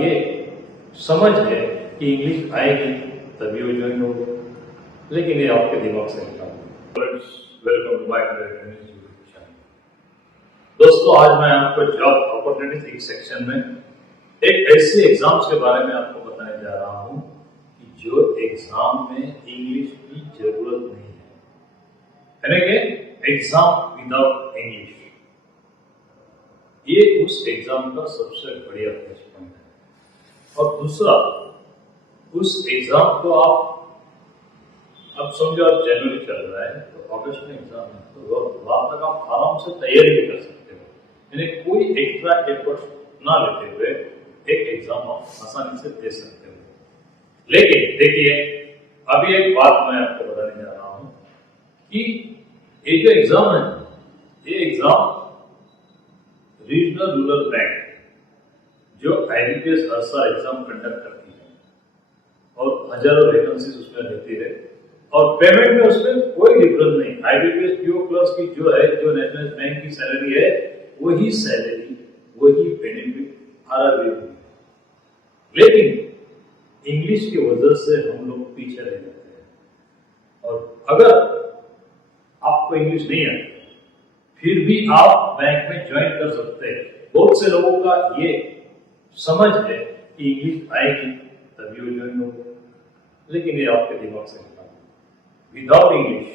ये समझ है कि इंग्लिश आएगी तभी वो ज्वाइन होगा, लेकिन ये आपके दिमाग से निकाल। Welcome to my channel. दोस्तों, आज मैं आपको जॉब अपॉर्चुनिटीज एक सेक्शन में एक ऐसे एग्जाम्स के बारे में आपको बताने जा रहा हूं कि जो एग्जाम में इंग्लिश की जरूरत नहीं है, यानी कि एग्जाम विदाउट इंग्लिश। ये उस एग्जाम का सबसे बढ़िया प्लस पॉइंट है। और दूसरा, उस एग्जाम को आप अब समझो, आप जनवरी चल रहा है तो अगस्त में एग्जाम है, तो वहां तक आप आराम से तैयारी भी कर सकते हो, यानी कोई एक्स्ट्रा एफर्ट ना लेते हुए एक एग्जाम आप आसानी से दे सकते हो। लेकिन देखिए, अभी एक बात मैं आपको बताने जा रहा हूं कि ये जो एग्जाम है, ये एग्जाम रीजनल रूरल बैंक जो IBPS अर्सा एग्जाम कंडक्ट करती है और हजारों वैकेंसीज उसमें रहती है, और पेमेंट में उसमें कोई डिफरेंस नहीं। IBPS PO क्लास की जो है, जो नेशनल बैंक की सैलरी है, वही सैलरी, वही बेनिफिट RRB में। लेकिन इंग्लिश की वजह से हम लोग पीछे रह जाते हैं, और अगर आपको इंग्लिश नहीं आती फिर भी आप बैंक में ज्वाइन कर सकते हैं। बहुत से लोगों का ये समझ है कि इंग्लिश आएगी तभी वो ज्वाइन होगा, लेकिन ये आपके दिमाग से निकाल। Without English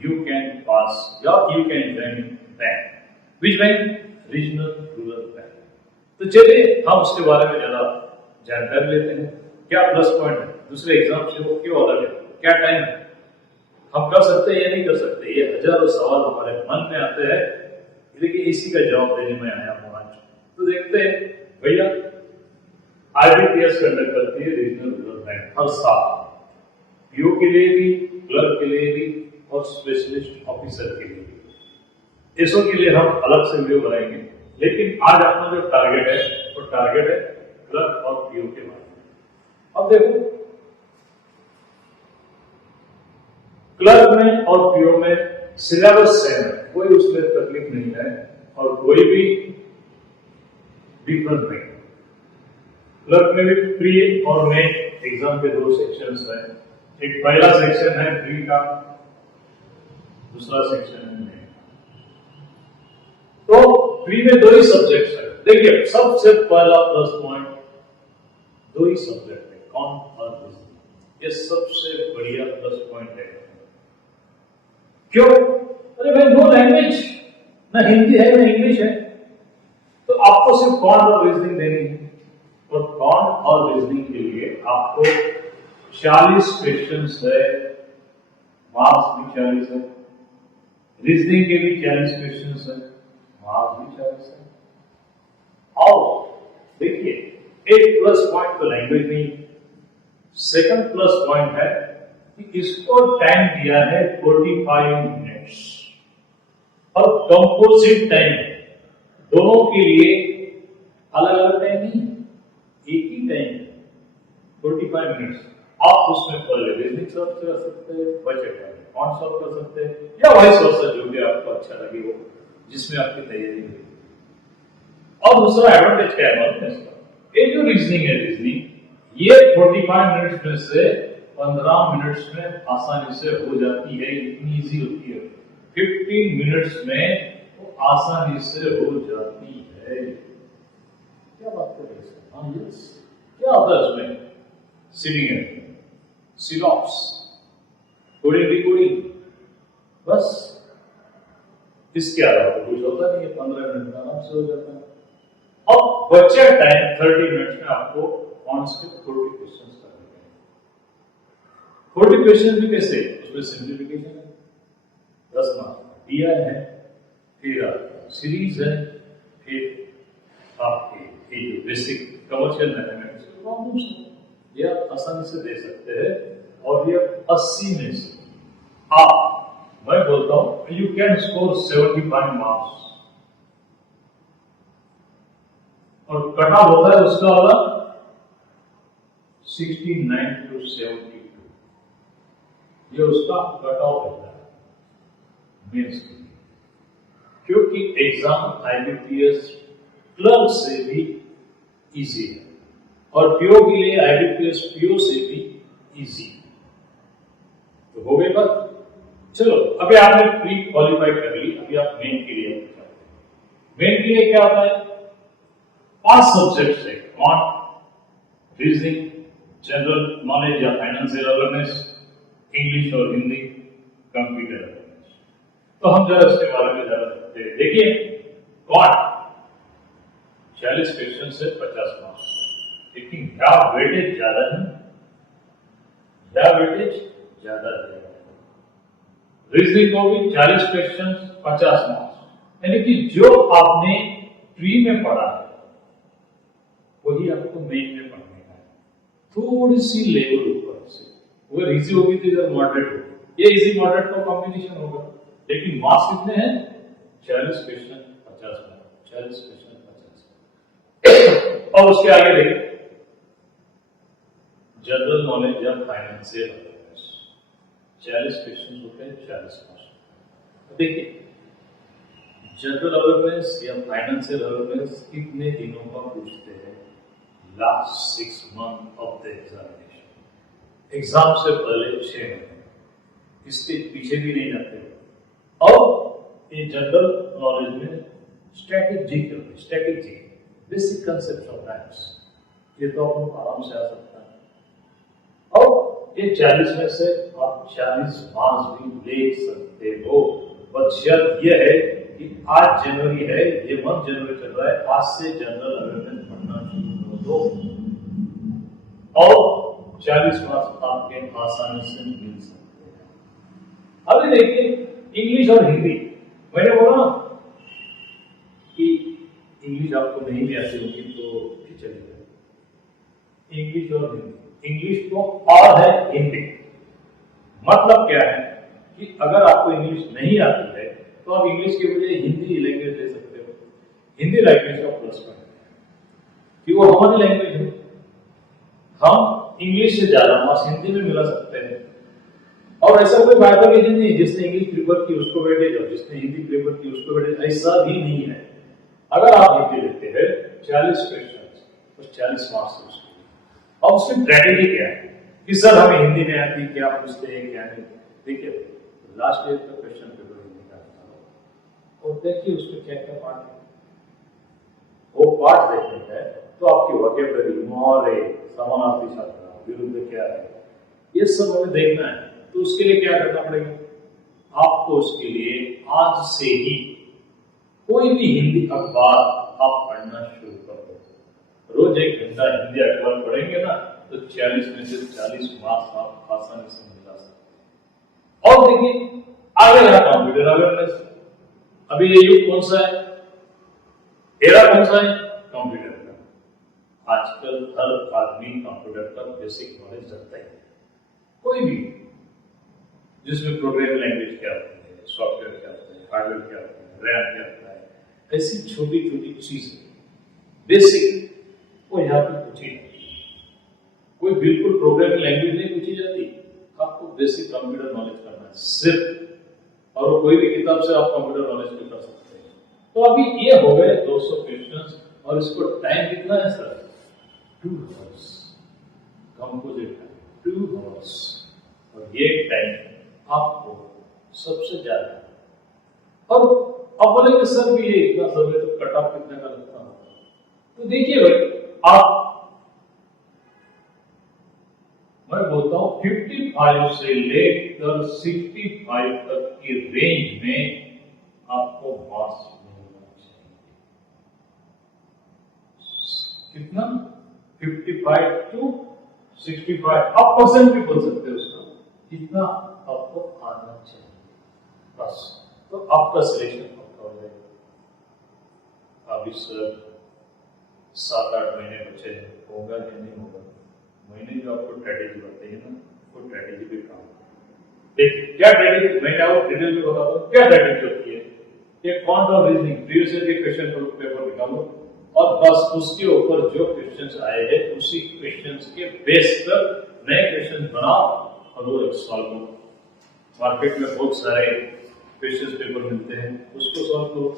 you can pass या you can join bank. Which bank? Regional rural bank. तो चलिए हम उसके बारे में ज्यादा जानकारी लेते हैं। क्या प्लस पॉइंट है दूसरे एग्जाम से, वो क्यों अलग है, क्या टाइम है, हम कर सकते हैं या नहीं कर सकते, ये हजारों सवाल हमारे मन में आते हैं। देखिए, इसी का जवाब देने में आया हूं आज। तो देखते हैं भैया, IBPS कंडक्ट करती है रीजनल रूरल बैंक हर साल, PO के लिए भी, क्लर्क के लिए भी और स्पेशलिस्ट ऑफिसर के लिए भी। इसो के लिए हम अलग से वीडियो बनाएंगे, लेकिन आज अपना जो टारगेट है वो टारगेट है क्लर्क और PO के बारे में। अब देखो, क्लर्क में और PO में सिलेबस सेम है, कोई उसमें तकलीफ नहीं है और कोई भी डिफरेंट नहीं। क्लर्क में भी प्री और मेन एग्जाम के दो सेक्शंस हैं। एक पहला सेक्शन है प्री का, दूसरा सेक्शन है मेन। तो प्री में दो ही सब्जेक्ट्स है। देखिए, सबसे पहला प्लस पॉइंट, दो ही सब्जेक्ट है, कौन और रीजनिंग। ये सबसे बढ़िया प्लस पॉइंट है। क्यों? अरे भाई, नो लैंग्वेज, ना हिंदी है ना इंग्लिश है, तो आपको सिर्फ कौन और रीजनिंग देनी है। और कौन और रीजनिंग के लिए आपको 40 क्वेश्चंस है, मार्क्स भी 40 है। रीजनिंग के भी 40 क्वेश्चंस है, मार्क्स भी 40 है। और देखिए, एक प्लस पॉइंट तो लैंग्वेज नहीं, सेकंड प्लस पॉइंट है कि इसको टाइम दिया है 45 मिनट्स और कंपोजिट टाइम है। दोनों के लिए अलग अलग टाइम नहीं, एक ही टाइम, 45 मिनट्स। आप उसमें पहले रीजनिंग सॉल्व कर सकते हैं, बचे टाइम कौन सॉल्व कर सकते हैं, या वाइस वर्सा, जो भी आपको अच्छा लगे वो, जिसमें आपकी तैयारी हुई। और दूसरा एडवांटेज क्या है मालूम है इसका? ये जो रीजनिंग है, रीजनिंग ये 45 मिनट्स में से 15 मिनट्स में आसानी से हो जाती है, इतनी इजी होती है। 15 मिनट्स में वो आसानी से हो जाती है। क्या बात कर रहे हैं? हाँ, यस। क्या होता है उसमें? सीडिंग है, सिलॉप्स, कोडिंग डिकोडिंग, बस इसके अलावा कुछ होता नहीं है। 15 मिनट में आराम से हो जाता है। अब बचे टाइम 30 मिनट्स में आपको कौन से 40 क्वेश्चन करने हैं। 40 क्वेश्चन भी कैसे? उसमें सिंप्लीफिकेशन है, 10 मार्क्स दिया है, फिर सीरीज है, फिर आपके ये जो बेसिक कमर्शियल मैथमेटिक्स के प्रॉब्लम्स है, ये आप आसानी से दे सकते हैं। और ये 80 में से मैं बोलता हूं यू कैन स्कोर 75 मार्क्स। और कट ऑफ होता है उसका वाला 69 to 72, ये उसका कट ऑफ होता है मेंस के लिए। क्योंकि एग्जाम IBPS क्लर्क से भी इजी है, और पीओ के लिए आईबीपीएस पीओ से भी इजी। तो हो गई बात। चलो, अभी आपने प्री क्वालिफाई कर ली, अभी आप मेन के लिए करते हैं। मेन के लिए क्या होता है? 5 सब्जेक्ट है, क्वांट, रीजनिंग, जनरल नॉलेज या फाइनेंशियल अवेयरनेस, इंग्लिश और हिंदी, कंप्यूटर अवेयरनेस। तो हम जरा इसके बारे में जरा देखते हैं। देखिए, क्वांट 40 क्वेश्चन से 50 मार्क्स, लेकिन क्या वेटेज ज्यादा है? क्या वेटेज ज्यादा है? रीजनिंग को भी 40 क्वेश्चन 50 मार्क्स, यानी कि जो आपने प्री में पढ़ा है वही आपको मेन में पढ़ने का है, थोड़ी सी लेवल ऊपर से। अगर इजी होगी तो इधर मॉडरेट होगी, ये इजी मॉडरेट का कॉम्बिनेशन होगा। लेकिन मार्क्स कितने हैं? 40 क्वेश्चन 50 मार्क्स, 40 क्वेश्चन 50। और उसके आगे देखिए, जनरल नॉलेज या फाइनेंशियल अवेयरनेस, 40 क्वेश्चन होते हैं, 40 मार्क्स। देखिए, जनरल अवेयरनेस या फाइनेंशियल अवेयरनेस कितने दिनों का पूछते हैं? Last 6 month of the examination, exam से पहले 6 महीने, इसके पीछे भी नहीं जाते। और ये जनरल नॉलेज में strategy basic concept of banks, ये तो अपन आराम से आ सकता है। और ये 40 में से आप 40 मार्क्स भी ले सकते हो, बट शर्त यह है कि आज जनवरी है, ये मंथ जनवरी चल रहा है, आज से जनरल अवेयरनेस पढ़ना शुरू कर दो और 40 मार्क्स आपके आसानी से मिल सकते हैं। अभी देखिए, इंग्लिश और हिंदी, मैंने बोला कि इंग्लिश आपको नहीं भी आती होगी तो भी चलेगा। इंग्लिश और हिंदी, इंग्लिश तो और है हिंदी, मतलब क्या है कि अगर आपको इंग्लिश नहीं आती है तो आप इंग्लिश के बजाय हिंदी लैंग्वेज ले सकते हो। हिंदी लैंग्वेज का प्लस पॉइंट है कि वो हमारी लैंग्वेज है, हम इंग्लिश से ज्यादा मार्क्स हिंदी में मिला सकते हैं। और ऐसा कोई बाइफर्केशन नहीं, जिसने इंग्लिश प्रेफर की उसको वेटेज और जिसने हिंदी प्रेफर की उसको वेटेज, ऐसा भी नहीं है। अगर आप हिंदी लेते हैं 40 क्वेश्चन और 40 मार्क्स उसके, और उसकी स्ट्रेटेजी क्या है कि सर हमें हिंदी नहीं आती, क्या पूछते हैं क्या नहीं। देखिए, लास्ट ईयर का क्वेश्चन पेपर हिंदी का था, और देखिए उसमें क्या क्या पार्ट है। वो पार्ट देखने है तो आपकी वोकैबुलरी, मोहरे, समानार्थी शब्द, विरुद्ध क्या है, ये सब हमें देखना है। तो उसके लिए क्या करना पड़ेगा? आपको उसके लिए आज से ही कोई भी हिंदी अखबार आप पढ़ना शुरू कर दो। रोज 1 घंटा हिंदी अखबार पढ़ेंगे ना तो 40 में से 40 मार्क्स आप आसानी से मिला सकते हैं। और देखिए, आगे रहा कंप्यूटर अवेयरनेस। अभी ये युग कौन सा है, एरा कौन सा है? कंप्यूटर का। आजकल हर आदमी कंप्यूटर का बेसिक नॉलेज रखता है, कोई भी, जिसमें प्रोग्रामिंग लैंग्वेज क्या होती है, सॉफ्टवेयर क्या होता है, हार्डवेयर क्या होता है, रैम क्या होता है, ऐसी छोटी छोटी चीजें बेसिक वो यहाँ पे पूछी जाती है। कोई बिल्कुल प्रोग्रामिंग लैंग्वेज नहीं पूछी जाती, आपको बेसिक कंप्यूटर नॉलेज करना है सिर्फ, और वो कोई भी किताब से आप कंप्यूटर नॉलेज भी कर सकते हैं। तो अभी ये हो गए 200 क्वेश्चन, और इसको टाइम कितना है sir? 2 hours composite time, 2 hours. और ये टाइम आपको सबसे ज्यादा, और अब बोलेंगे सर भी ये इतना समय तो कट ऑफ कितने का लगता है? तो देखिए भाई, आप, मैं बोलता हूं 55 से लेकर 65 तक की रेंज में आपको मार्क्स मिलना चाहिए। कितना? 55 टू 65, आप परसेंट भी बोल सकते हो उसका, कितना आपको आना चाहिए, बस। तो आपका सिलेक्शन पक्का हो जाएगा। अभी सर 7-8 महीने बचे हैं, होगा या नहीं होगा? मैंने जो आपको स्ट्रेटेजी बताई है ना, वो स्ट्रेटेजी भी काम देखिए। क्या स्ट्रेटेजी, मैं क्या डिटेल में बताता हूँ क्या स्ट्रेटेजी होती है। एक क्वांट और रीजनिंग प्रीवियस ईयर के क्वेश्चन पेपर निकालो, और बस उसके ऊपर जो क्वेश्चंस आए हैं उसी क्वेश्चंस के बेस पर नए क्वेश्चन बनाओ और वो सॉल्व करो। मार्केट में बहुत सारे क्वेश्चन पेपर मिलते हैं, उसको सॉल्व करो।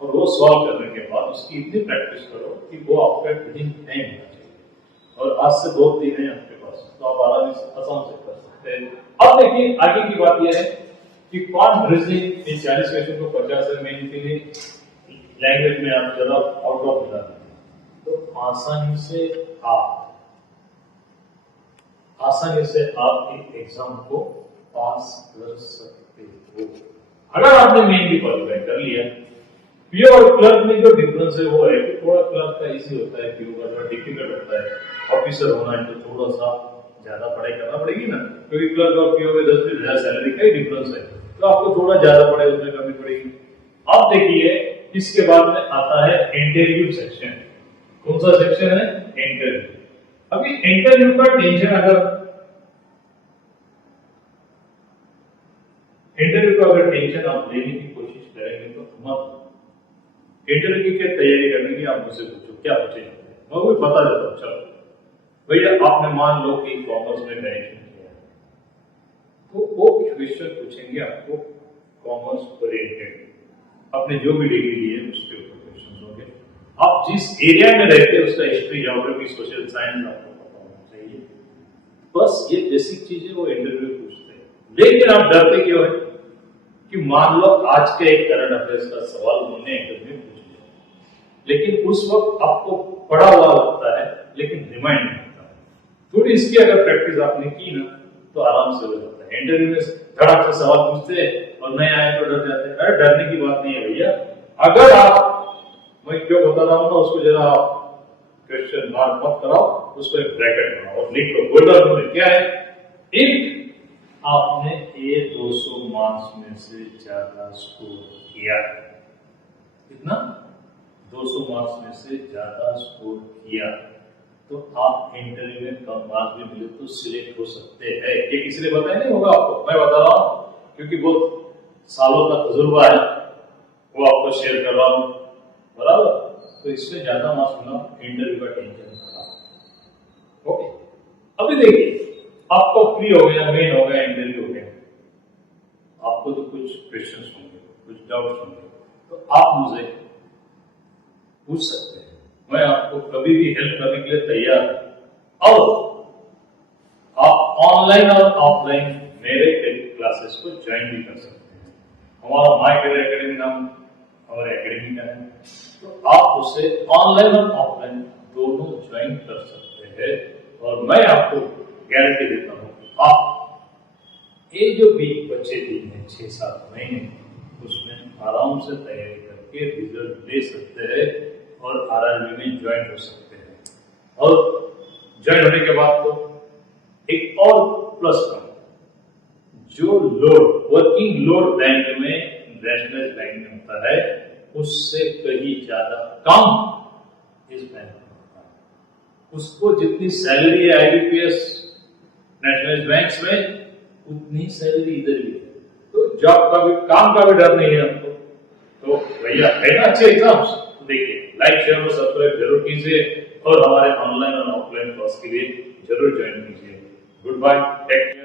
और वो सॉल्व करने के बाद उसकी इतनी प्रैक्टिस करो कि वो आपका विदिन टाइम होना चाहिए। और आज से 2 दिन है आपके पास, तो आप आराम से कर सकते हैं। अब देखिए आगे की बात यह है कि कौन रीजनिंग इन 40 क्वेश्चन को 50 में लैंग्वेज में आप जरा आउट ऑफ बता दें तो आसानी से आप एक एग्जाम को पास कर सकते हो अगर आपने मेन भी क्वालिफाई कर लिया। पीओ और क्लर्क में जो डिफरेंस है वो है कि थोड़ा क्लर्क का इजी होता है, पीओ का थोड़ा डिफिकल्ट होता है। ऑफिसर होना है तो थोड़ा सा ज्यादा पढ़ाई करना पड़ेगी ना, क्योंकि क्लर्क और पीओ में 10-20 सैलरी का ही डिफरेंस है, तो आपको थोड़ा ज्यादा पढ़ाई उसमें करनी पड़ेगी। अब देखिए इसके बाद में आता है इंटरव्यू सेक्शन। कौन सा सेक्शन है? इंटरव्यू। अभी इंटरव्यू का टेंशन अगर टेंशन आप लेने की कोशिश करेंगे तो मत। इंटरव्यू की तैयारी करने की आप मुझसे पूछो क्या पूछेंगे, मैं भी बता देता हूँ। चलो भैया आपने मान लो कि कॉमर्स में ग्रेजुएशन किया तो वो क्वेश्चन पूछेंगे आपको कॉमर्स ओरिएंटेड, आपने जो भी डिग्री ली है उसके ऊपर क्वेश्चन होंगे। आप जिस एरिया में रहते हैं उसका हिस्ट्री, ज्योग्राफी, सोशल साइंस आपको पता होना चाहिए। बस ये बेसिक चीजें वो इंटरव्यू पूछते हैं। लेकिन आप डरते क्यों है कि मान लो आज के एक करंट अफेयर्स का सवाल उन्होंने इंटरव्यू पूछ लिया, लेकिन उस वक्त आपको पढ़ा हुआ लगता है लेकिन रिमाइंड नहीं होता है। थोड़ी इसकी अगर प्रैक्टिस आपने की ना तो आराम से हो जाता है। इंटरव्यू में धड़ाक से सवाल पूछते हैं और नहीं आए तो डर जाते हैं। अरे डरने की बात नहीं है भैया, अगर आप, मैं क्यों बता रहा हूं ना, उसको जरा क्वेश्चन मार्क मत कराओ, उसको एक ब्रैकेट बनाओ और लिख लो। गोल्डन रूल क्या है? इफ आपने ये 200 मार्क्स में से ज्यादा स्कोर किया, कितना? 200 मार्क्स में से ज्यादा स्कोर किया तो आप इंटरव्यू में कम मार्क्स भी मिले तो सिलेक्ट हो सकते हैं। ये किसी ने बताया नहीं होगा आपको, मैं बता रहा हूं क्योंकि बहुत सालों का तजुर्बा है, वो आपको शेयर कर रहा हूं, बराबर। तो इसमें ज्यादा मार्क्स मिला, इंटरव्यू का टेंशन खत्म। ओके, अभी देखिए आपको फ्री हो गया, मेन हो गया, इंटरव्यू हो गया, आपको तो कुछ क्वेश्चंस होंगे, कुछ डाउट्स होंगे, तो आप मुझे पूछ सकते हैं। मैं आपको कभी भी हेल्प करने के लिए तैयार हूं। और आप ऑनलाइन और ऑफलाइन मेरे क्लासेस को ज्वाइन भी कर सकते हैं। हमारा माय करियर एकेडमी नाम हमारे एकेडमी का है, तो आप उसे ऑनलाइन और ऑफलाइन दोनों ज्वाइन कर सकते हैं। और मैं आपको गारंटी देता हूं कि आप ये जो वीक बचे दिन है 6-7 महीने, उसमें आराम से तैयारी करके रिजल्ट ले सकते हैं और आरआरबी में ज्वाइन हो सकते हैं। और ज्वाइन होने के बाद तो एक और प्लस पॉइंट, जो लोड वर्किंग लोड बैंक में, नेशनल बैंक में होता है, उससे कहीं ज्यादा कम इस बैंक में होता है। उसको जितनी सैलरी है आईबीपीएस नेशनल बैंक्स में, उतनी सैलरी इधर भी है। तो जॉब का भी, काम का भी डर नहीं है हमको। तो भैया है ना अच्छे एग्जाम्स, देखिए लाइक शेयर और सब्सक्राइब जरूर कीजिए और हमारे ऑनलाइन और ऑफलाइन क्लास के लिए जरूर ज्वाइन कीजिए। Good bye, take care.